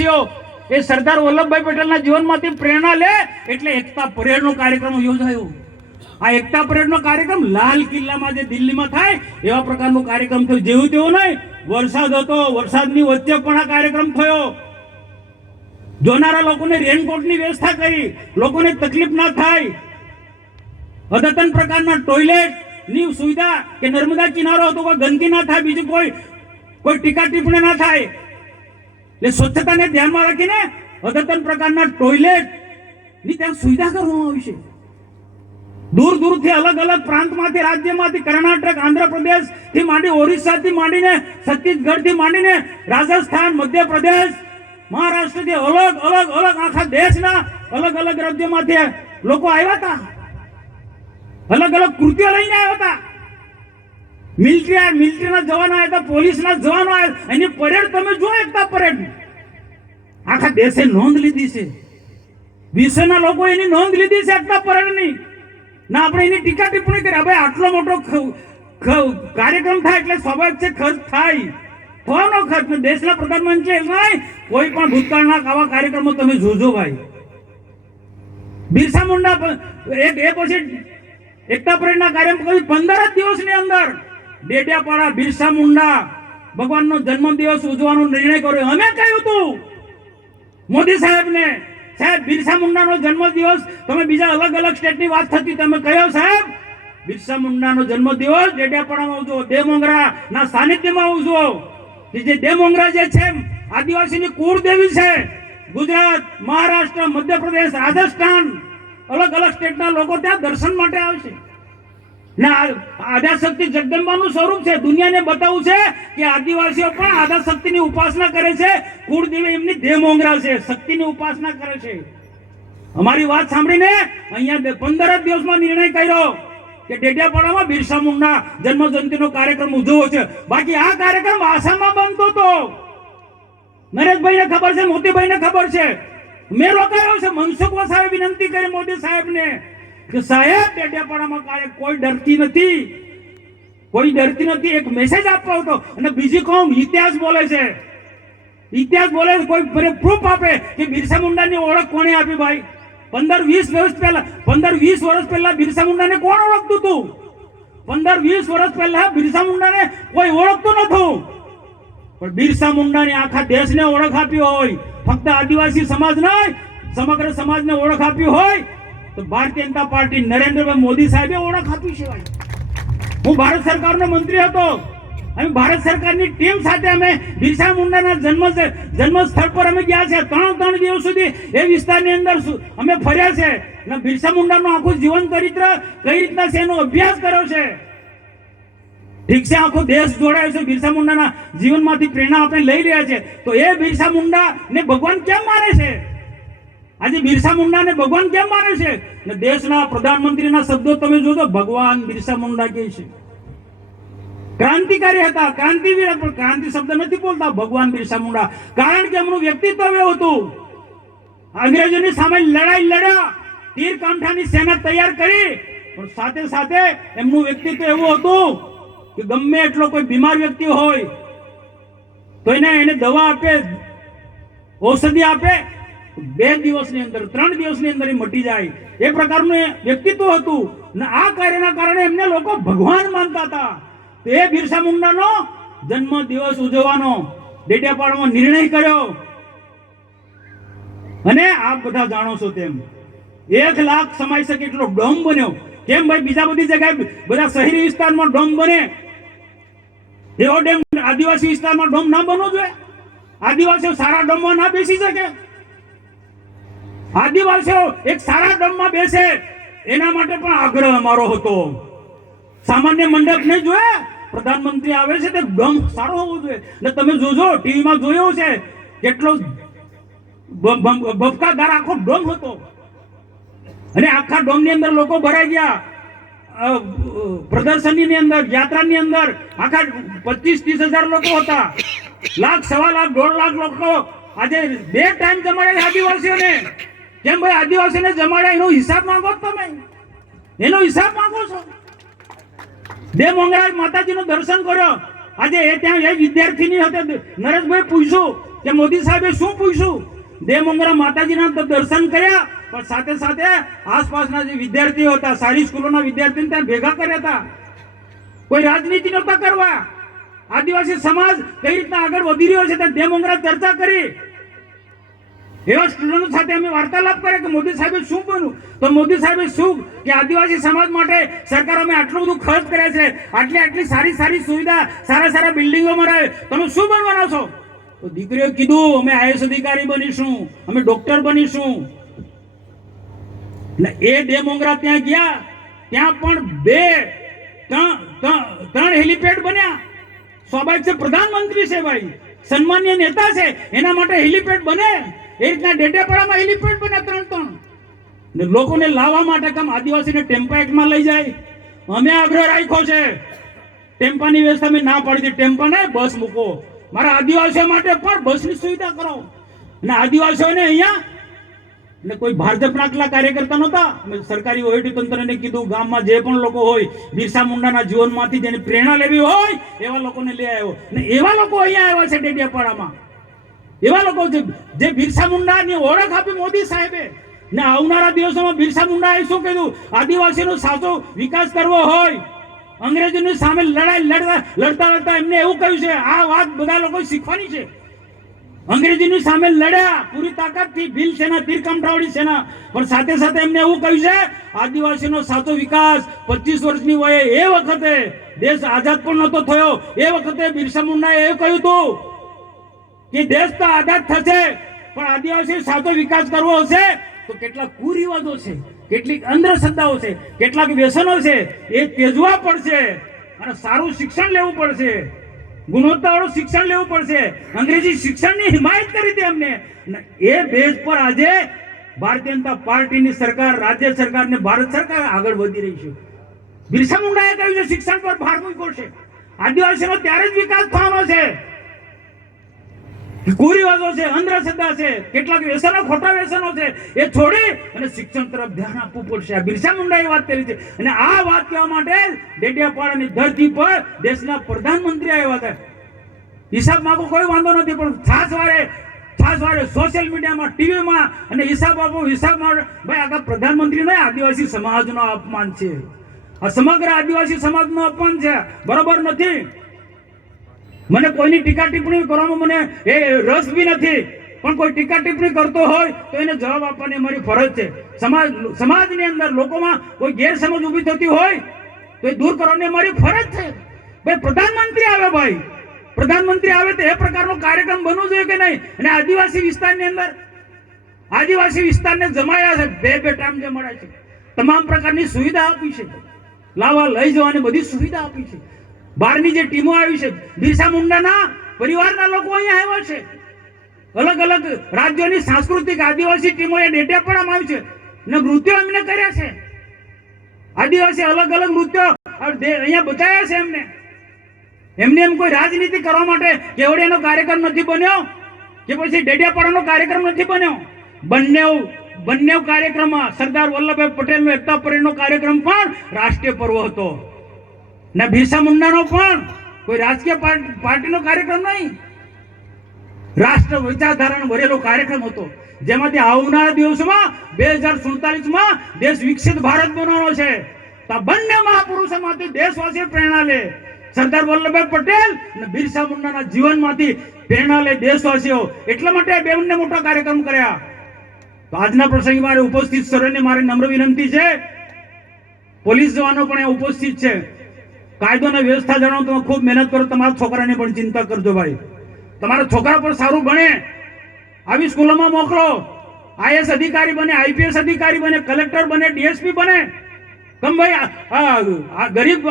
આદિવાસીઓ એ સરદાર વલ્લભભાઈ પટેલના જીવનમાંથી પ્રેરણા લે એટલે એકતા પરેડનો કાર્યક્રમ યોજાયો. આ એકતા પરેડનો કાર્યક્રમ લાલ કિલ્લામાં જે દિલ્હીમાં થાય એવા પ્રકારનો કાર્યક્રમ થયો. જેવું તેવું નહીં, વરસાદ હતો, વરસાદની વચ્ચે પણ આ કાર્યક્રમ થયો. જોનારા લોકોને રેનકોટની વ્યવસ્થા કરી, લોકોને તકલીફ ના થાય. અદ્યતન પ્રકારના ટોયલેટની સુવિધા કે નર્મદા કિનારો હતો, કોઈ ગંદકી ના થાય, બીજું કોઈ ટીકા ટિપ્પણી ના થાય, એટલે સ્વચ્છતાને ધ્યાનમાં રાખીને અદ્યતન પ્રકારના ટોયલેટ ની ત્યાં સુવિધા કરવામાં આવી છે. દૂર દૂરથી અલગ અલગ પ્રાંતમાંથી, રાજ્યમાંથી, કર્ણાટક, આંધ્રપ્રદેશ થી માંડી, ઓરિસ્સા થી માંડીને, છત્તીસગઢ થી માંડીને, રાજસ્થાન, મધ્યપ્રદેશ, મહારાષ્ટ્રથી અલગ અલગ અલગ આખા દેશના અલગ અલગ રાજ્યોમાંથી લોકો આવ્યા હતા. અલગ અલગ કૃત્યો લઈને આવ્યા હતા. મિલિટરીના જવાનો આવ્યા હતા, પોલીસના જવાનો આવ્યા. એની પરેડ તમે જો, એકતા પરેડ આખા દેશે નોંધ લીધી છે. વિશ્વના લોકો એની નોંધ લીધી છે એકતા પરેડની. ના આપણે એની ટીકા ટિપ્પણી કરી. ભાઈ આટલો મોટો કાર્યક્રમ થાય એટલે સ્વાભાવિક છે ખર્ચ થાય. થવાનો ખર્ચ. દેશના પ્રધાનમંત્રી નહીં, કોઈ પણ ભૂતકાળના આવા કાર્યક્રમો તમે જોજો ભાઈ. બિરસા મુંડા એ પછી એકતા પરેડના કાર્યક્રમ 15 જ દિવસની અંદર ડેડિયાપાડા બિરસા મુંડા ભગવાનનો જન્મદિવસ ઉજવવાનો નિર્ણય કર્યો. અમે કહ્યું હતું મોદી સાહેબને, સાહેબ બિરસા મુંડાનો જન્મદિવસ તમે બીજા અલગ અલગ સ્ટેટની વાત થતી, તમે કહ્યો સાહેબ બિરસા મુંડાનો જન્મદિવસ ડેડિયાપાડામાં ઉજવો, દેવમોંગરાના સાનિધ્યમાં ઉજવો. જે દેવમોંગરા જે છે આદિવાસીની કુળદેવી છે. ગુજરાત, મહારાષ્ટ્ર, મધ્યપ્રદેશ, રાજસ્થાન અલગ અલગ સ્ટેટના લોકો ત્યાં દર્શન માટે આવશે. આદ્યાશક્તિ જગદંબાનું સ્વરૂપ છે. દુનિયાને બતાવવું છે કે આદિવાસીઓ પણ આદ્યાશક્તિની ઉપાસના કરે છે. કુળદેવી એમની દેવમોંગરા છે, શક્તિની ઉપાસના કરે છે. અમારી વાત સાંભળીને અહીંયા 15 જ દિવસમાં નિર્ણય કર્યો કે ડેડિયાપાડામાં બિરસા મુંડા જન્મ જયંતિનો કાર્યક્રમ ઉજવવો છે. બાકી આ કાર્યક્રમ આસામમાં બનતો હતો. નરેશભાઈને ખબર છે, મોતીભાઈને ખબર છે. મેં રોકાયો છે. મનસુખ વસાવે વિનંતી કરી મોદી સાહેબને કે સાહેબ ડેડિયાપાડામાં કોઈ ડરતી નથી, કોઈ ડરતી નથી. એક મેસેજ આપવો હતો. અને બીજી કોમ ઇતિહાસ બોલે છે, ઇતિહાસ બોલે છે. કોઈ પ્રૂફ આપે કે બિરસા મુંડાની ઓળખ કોણે આપી ભાઈ? 15-20 વર્ષ પહેલા બિરસા મુંડાને કોણ ઓળખતું હતું? 15-20 વર્ષ પહેલા બિરસા મુંડાને કોઈ ઓળખતું નતું. પણ બિરસા મુંડાની આખા દેશને ઓળખ આપી હોય, ફક્ત આદિવાસી સમાજ નહીં સમગ્ર સમાજને ઓળખ આપી હોય તો ભારતીય જનતા પાર્ટી નરેન્દ્રભાઈ મોદી સાહેબે ઓળખ આપી છે. હું ભારત સરકારનો મંત્રી હતો. અમે ભારત સરકારની ટીમ સાથે અમે બિરસા મુંડાના જન્મ સ્થળ પર અમે ગયા છે. 3 દિવસ સુધી એ વિસ્તારની અંદર અમે ફર્યા છે. અને બિરસા મુંડાનું આખું જીવન ચરિત્ર કઈ રીતના છે એનો અભ્યાસ કર્યો છે. ઠીક છે, આખો દેશ જોડાયો છે. બિરસા મુંડાના જીવનમાંથી પ્રેરણા આપણે લઈ રહ્યા છે. તો એ બિરસા મુંડાને ભગવાન કેમ માને છે? આજે બિરસા મુંડાને ભગવાન કેમ માને છે? અને દેશના પ્રધાનમંત્રીના શબ્દો તમે જોજો, ભગવાન બિરસા મુંડા કહે છે. ક્રાંતિકારી હતા, ક્રાંતિવીર, પણ ક્રાંતિ શબ્દ નથી બોલતા ભગવાન બિરસા મુંડા. કારણ કે એમનું વ્યક્તિત્વ એવું હતું. અંગ્રેજોની સામે લડાઈ લડ્યા, તીર કાંઠાની સેના તૈયાર કરી, પણ સાથે સાથે એમનું વ્યક્તિત્વ એવું હતું કે ગમે એટલો કોઈ બીમાર વ્યક્તિ હોય તો એને દવા આપે, ઔષધિ આપે, 2 દિવસની અંદર, 3 દિવસની અંદર એ મટી જાય. એ પ્રકારનું વ્યક્તિત્વ હતું. અને આ કાર્યના કારણે એમને લોકો ભગવાન માનતા હતા. તો એ બિરસા મુંડાનો જન્મ દિવસ ઉજવવાનો ડેડિયાપાડામાં નિર્ણય કર્યો. અને આપ બધા જાણો છો તેમ 1 લાખ સમાઈ શકે એટલો ડોમ બન્યો. કેમ ભાઈ? બીજા બધી જગ્યાએ બધા શહેરી વિસ્તારમાં ડોમ બને, એવો ડેમ આદિવાસી વિસ્તારમાં ડોમ ના બનવો જોઈએ? આદિવાસીઓ સારા ડોમમાં ના બેસી શકે? આદિવાસીઓ એક સારા ડોમમાં બેસે એના માટે પણ આગ્રહ અમારો હતો. સામાન્ય મંડપ નહીં જોઈએ, પ્રધાનમંત્રી આવે છે તે ડોમ સારો હોવો જોઈએ. એટલે તમે જોજો, ટીવીમાં જોયો છે કેટલો બફકાદાર આખો ડોમ હતો. અને આખા ડોમની અંદર લોકો ભરાઈ ગયા. પ્રદર્શનની અંદર, યાત્રાની અંદર આખા 25-30 હજાર લોકો હતા. 1 લાખ, 1.25 લાખ, 1.5 લાખ લોકો આજે 2 ટાઈમ જમાડ્યા આદિવાસીઓને. કેમ ભાઈ? આદિવાસીને જમાડ્યા એનો હિસાબ માંગો તમે, એનો હિસાબ માંગો છો. દેવમોંગરા માતાજીનું દર્શન કર્યો. આજે એ ત્યાં એ વિદ્યાર્થીની હતી. નરેશભાઈ પૂછ્યું કે મોદી સાહેબે શું પૂછ્યું? દેવમોગરા માતાજીના દર્શન કર્યા, પણ સાથે સાથે આસપાસના જે વિદ્યાર્થીઓ હતા, સારી સ્કૂલોના વિદ્યાર્થીઓને ત્યાં ભેગા કર્યા હતા. કોઈ રાજનીતિ નહોતા કરવા. આદિવાસી સમાજ કઈ રીતના આગળ વધી રહ્યો છે ત્યાં દેવમોગરા ચર્ચા કરી. એવા સ્ટુડન્ટો સાથે અમે વાર્તાલાપ કર્યા કે મોદી સાહેબે શું બન્યું, તો મોદી સાહેબે શું કે આદિવાસી સમાજ માટે સરકાર અમે આટલું બધું ખર્ચ કર્યા છે, આટલી સારી સારી સુવિધા, સારા બિલ્ડિંગો બનાવે, તમે શું બનવાના છો? તો દીકરીઓ કીધું અમે આઈએસ અધિકારી બનીશું, અમે ડોક્ટર બનીશું. એટલે એ દેવમોગરા ત્યાં ગયા, ત્યાં પણ ત્રણ હેલિપેડ બન્યા. સ્વાભાવિક છે, પ્રધાનમંત્રી છે ભાઈ, સન્માનીય નેતા છે, એના માટે હેલિપેડ બને. એ રીતના ડેડિયાપાડામાં હેલિપેડ બન્યા ત્રણ. ને લોકોને લાવવા માટે કામ આદિવાસીને ટેમ્પા એક્ટમાં લઈ જાય. અમે આગ્રહ રાખ્યો છે, ટેમ્પાની વ્યવસ્થા અમે ના પાડી દીધી. ટેમ્પા ને બસ મૂકો, મારા આદિવાસીઓ માટે પણ બસની સુવિધા કરો. અને આદિવાસીઓને અહીંયા એટલે કોઈ ભાજપના આટલા કાર્યકર્તા નહોતા. સરકારી વહીવટી તંત્રને કીધું ગામમાં જે પણ લોકો હોય બિરસા મુંડાના જીવનમાંથી જેને પ્રેરણા લેવી હોય એવા લોકોને લઈ આવ્યો. ને એવા લોકો અહીંયા આવ્યા છે ડેડિયાપાડામાં. એવા લોકો જે બિરસા મુંડાની ઓળખ આપી મોદી સાહેબે. ને આવનારા દિવસોમાં બિરસા મુંડાએ શું કીધું? આદિવાસીનો સાચો વિકાસ કરવો હોય, અંગ્રેજોની સામે લડતા એમને એવું કહ્યું છે. આ વાત બધા લોકો શીખવાની છે. અંગ્રેજીની સામે લડ્યા પૂરી તાકાતથી, ભીલ સેના, તીરકામઠાવાળી સેના, પણ સાથે સાથે એમને એવું કહ્યું છે આદિવાસીનો સાચો વિકાસ 25 વર્ષની વયે એ વખતે દેશ આઝાદ પણ નહોતો થયો, એ વખતે બિરસા મુંડાએ એવું કહ્યું હતું કે દેશ તો આઝાદ થશે પણ આદિવાસી સાચો વિકાસ કરવો હશે તો કેટલાક કુરિવાજો છે, કેટલીક અંધશ્રદ્ધાઓ છે, કેટલાક વ્યસનો છે, એ ત્યજવા પડશે અને સારું શિક્ષણ લેવું પડશે, ગુણવત્તાવાળું શિક્ષણ લેવું પડશે. અંગ્રેજી શિક્ષણની હિમાયત કરી હતી અમને. એ બેઝ પર આજે ભારતીય જનતા પાર્ટીની સરકાર, રાજ્ય સરકાર ને ભારત સરકાર આગળ વધી રહી છે. બિરસા મુંડાએ કહ્યું છે શિક્ષણ પર ભાર મૂક્યો છે. આદિવાસીનો ત્યારે જ વિકાસ થવાનો છે. કુરિવાજો છે, અંધશ્રદ્ધા છે, કેટલાક વ્યસનો, ખોટા વ્યસનો છે, એ છોડી અને શિક્ષણ તરફ ધ્યાન આપવું પડશે. આ બિરસા મુંડાએ વાત કરી છે. અને આ વાત કહેવા માટે ડેડિયાપાડાની ધરતી પર દેશના પ્રધાનમંત્રી આવ્યા હતા. હિસાબ માંગો કોઈ વાંધો નથી, પણ છાસ વારે સોશિયલ મીડિયામાં, ટીવીમાં અને હિસાબ આપો, હિસાબમાં ભાઈ આગળ પ્રધાનમંત્રી નહીં, આદિવાસી સમાજનો અપમાન છે. આ સમગ્ર આદિવાસી સમાજનો અપમાન છે, બરોબર નથી. મને કોઈની ટીકા ટિપ્પણી કરવામાં મને એ રસ બી નથી, પણ કોઈ ટીકા ટિપ્પણી કરતો હોય તો એને જવાબ આપવાની અમારી ફરજ છે. સમાજની અંદર લોકોમાં કોઈ ગેરસમજ ઊભી થતી હોય તો એ દૂર કરવાની અમારી ફરજ છે. ભાઈ પ્રધાનમંત્રી આવે, ભાઈ પ્રધાનમંત્રી આવે તો એ પ્રકારનો કાર્યક્રમ બનવો જોઈએ કે નહીં? અને આદિવાસી વિસ્તારની અંદર આદિવાસી વિસ્તારને જમાયા છે, બે ટાઈમ જે મળે છે, તમામ પ્રકારની સુવિધા આપી છે, લાવવા લઈ જવાની બધી સુવિધા આપી છે. બહારની જે ટીમો આવી છે, બિરસા મુંડાના પરિવારના લોકો અહીંયા આવ્યા છે. અલગ અલગ રાજ્યોની સાંસ્કૃતિક આદિવાસી ટીમો એ ડેડિયાપાડામાં આવી છે ને નૃત્યો એમને કર્યા છે. આદિવાસી અલગ અલગ નૃત્યો અહીંયા બતાવ્યા છે એમને. એમને એમ કોઈ રાજનીતિ કરવા માટે કેવડિયાનો કાર્યક્રમ નથી બન્યો કે પછી ડેડિયાપાડાનો કાર્યક્રમ નથી બન્યો. બંને કાર્યક્રમમાં સરદાર વલ્લભભાઈ પટેલનો એકતા પરેડનો કાર્યક્રમ પણ રાષ્ટ્રીય પર્વ હતો ને બિરસા મુંડાનો પણ કોઈ રાજકીય પાર્ટીનો કાર્યક્રમ નહીં, રાષ્ટ્ર વિચારધારાનો ભરેલો કાર્યક્રમ હતો. જેમાંથી આવનારા દિવસોમાં 2047માં દેશ વિકસિત ભારત બનવાનો છે. તો બંને મહાપુરુષોમાંથી દેશવાસીઓ પ્રેરણા લે. સરદાર વલ્લભભાઈ પટેલ અને બિરસા મુંડાના જીવનમાંથી પ્રેરણા લે દેશવાસીઓ. એટલા માટે બંને મોટા કાર્યક્રમ કર્યા. તો આજના પ્રસંગે મારે ઉપસ્થિત સર્વેને મારી નમ્ર વિનંતી છે, પોલીસ જવાનો પણ ઉપસ્થિત છે, કાયદો અને વ્યવસ્થા જાણો, તમે ખૂબ મહેનત કરો, તમારા છોકરાની પણ ચિંતા કરજો ભાઈ. તમારા છોકરા પણ સારું ભણે, આવી સ્કૂલોમાં મોકલો, આઈએસ અધિકારી બને, આઈપીએસ અધિકારી બને, કલેક્ટર બને, ડીએસપી બને. કેમ ભાઈ આ ગરીબ